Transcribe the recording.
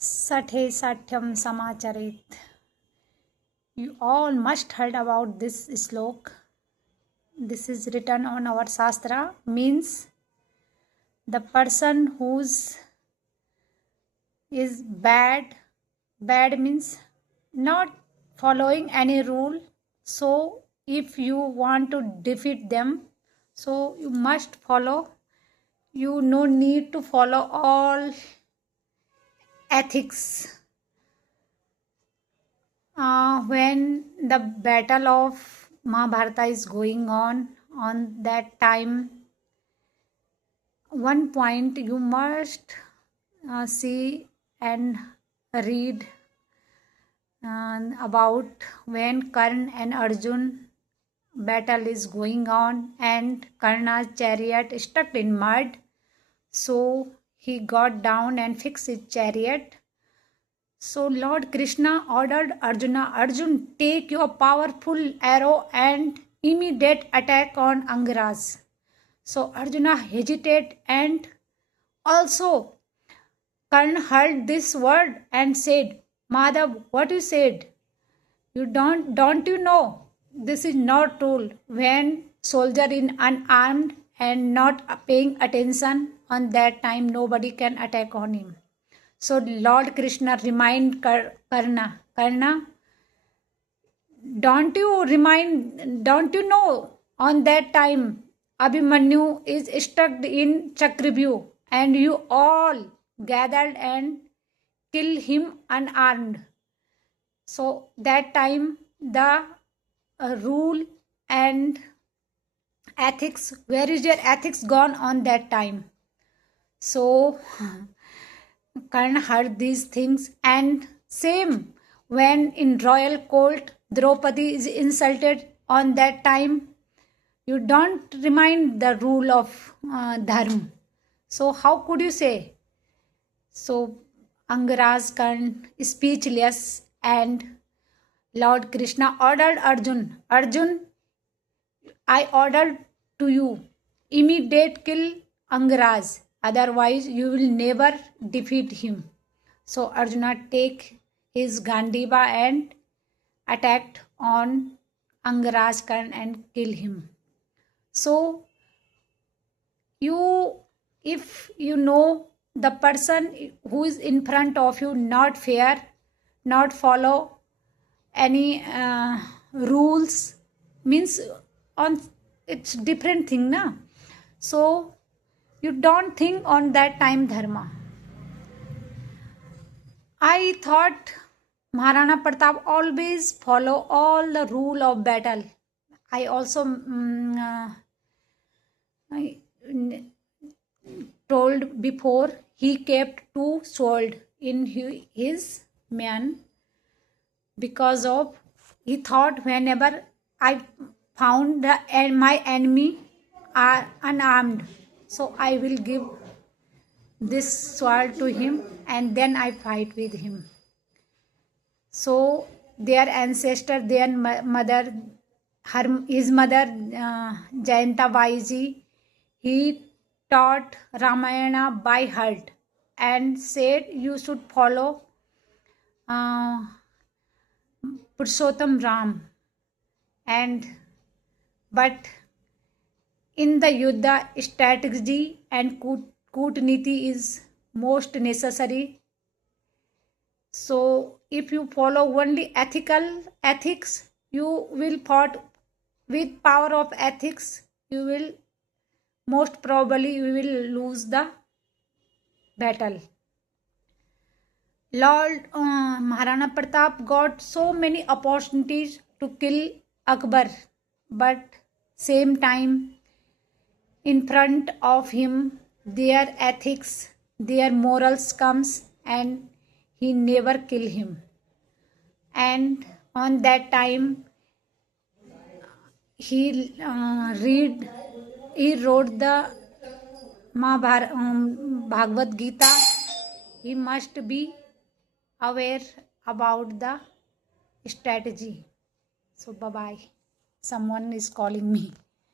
Sathe Satyam Samacharit. You all must heard about this slok. This is written on our Shastra, means the person whose is bad means not following any rule. So if you want to defeat them, so you must follow. You no need to follow all ethics. When the battle of Mahabharata is going on that time, one point you must see and read about when Karna and Arjun battle is going on and Karna's chariot stuck in mud, so he got down and fixed his chariot. So Lord Krishna ordered Arjuna, Arjun, take your powerful arrow and immediate attack on Angaras. So Arjuna hesitated, and also Karna heard this word and said, Madhav, what you said? You don't you know? This is not rule. When soldier in unarmed and not paying attention, on that time nobody can attack on him. So Lord Krishna remind Karna, don't you know on that time Abhimanyu is stuck in Chakravyuh and you all gathered and kill him unarmed. So that time the rule and ethics, where is your ethics gone on that time? So Karna heard these things, and same when in royal court Draupadi is insulted on that time, you don't remind the rule of dharma. So how could you say? So Angaraj Karna speechless, and Lord Krishna ordered Arjun, Arjun, I ordered to you, immediate kill Angaraj, otherwise you will never defeat him. So Arjuna take his Gandiva and attacked on Angaraj Karna and kill him. So if you know the person who is in front of you not fair, not follow any rules, means on it's different thing na. So you don't think on that time dharma. I thought Maharana Pratap always follow all the rule of battle. I also I told before, he kept 2 swords in his man, because of he thought whenever I found my enemy are unarmed, so I will give this sword to him and then I fight with him. So their ancestor, their mother, his mother Jayanta Baiji, he taught Ramayana by heart and said you should follow Purushottam Ram. But in the Yuddha, strategy and Kutniti is most necessary. So if you follow only ethics, you will fight with power of ethics. You will most probably you will lose the battle. Lord Maharana Pratap got so many opportunities to kill Akbar, but same time in front of him their ethics, their morals comes and he never kill him. And on that time he wrote the Bhagavad Gita. He must be aware about the strategy. So bye bye. Someone is calling me.